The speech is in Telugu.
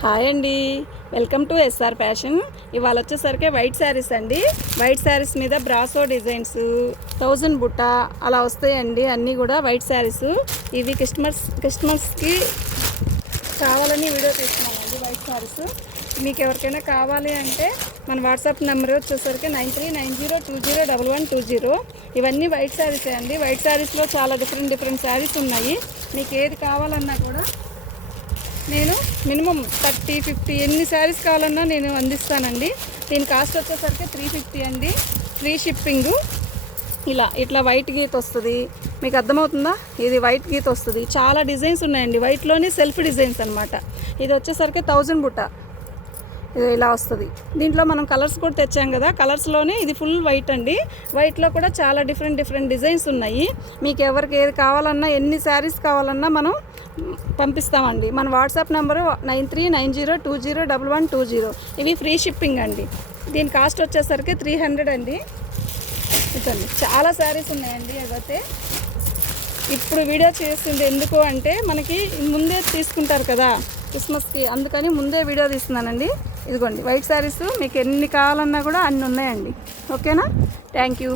హాయ్ అండి, వెల్కమ్ టు ఎస్ఆర్ ఫ్యాషన్. ఇవాళ వచ్చేసరికి వైట్ శారీస్ అండి. వైట్ శారీస్ మీద బ్రాసో డిజైన్స్ 1000 బుట్ట అలా వస్తాయండి. అన్నీ కూడా వైట్ శారీస్. ఇవి క్రిస్మస్కి కావాలని వీడియో తీస్తున్నానండి. వైట్ శారీస్ మీకు ఎవరికైనా కావాలి అంటే మన వాట్సాప్ నెంబర్ వచ్చేసరికి 9390201120. ఇవన్నీ వైట్ శారీసే అండి. వైట్ శారీస్లో చాలా డిఫరెంట్ శారీస్ ఉన్నాయి. మీకు ఏది కావాలన్నా కూడా నేను మినిమం 30-50 ఎన్ని శారీస్ కావాలన్నా నేను అందిస్తానండి. దీని కాస్ట్ వచ్చేసరికి 350 అండి. Free shipping. ఇట్లా వైట్ గీత వస్తుంది. మీకు అర్థమవుతుందా? ఇది వైట్ గీత వస్తుంది. చాలా డిజైన్స్ ఉన్నాయండి. వైట్లోని సెల్ఫ్ డిజైన్స్ అనమాట. ఇది వచ్చేసరికి 1000 బుట్ట ఇది ఇలా వస్తుంది. దీంట్లో మనం కలర్స్ కూడా తెచ్చాం కదా. కలర్స్లోనే ఇది ఫుల్ వైట్ అండి. వైట్లో కూడా చాలా డిఫరెంట్ డిజైన్స్ ఉన్నాయి. మీకు ఎవరికి ఏది కావాలన్నా, ఎన్ని శారీస్ కావాలన్నా మనం పంపిస్తామండి. మన వాట్సాప్ నెంబరు 9390201120. ఇవి ఫ్రీ షిప్పింగ్ అండి. దీని కాస్ట్ వచ్చేసరికి 300 అండి. ఇదండి, చాలా శారీస్ ఉన్నాయండి. అదైతే ఇప్పుడు వీడియో చేస్తుంది ఎందుకు అంటే మనకి ముందే తీసుకుంటారు కదా క్రిస్మస్కి, అందుకని ముందే వీడియో తీస్తున్నానండి. ఇదిగోండి వైట్ శారీస్, మీకు ఎన్ని కావాలన్నా కూడా అన్ని ఉన్నాయండి. ఓకేనా? Thank you.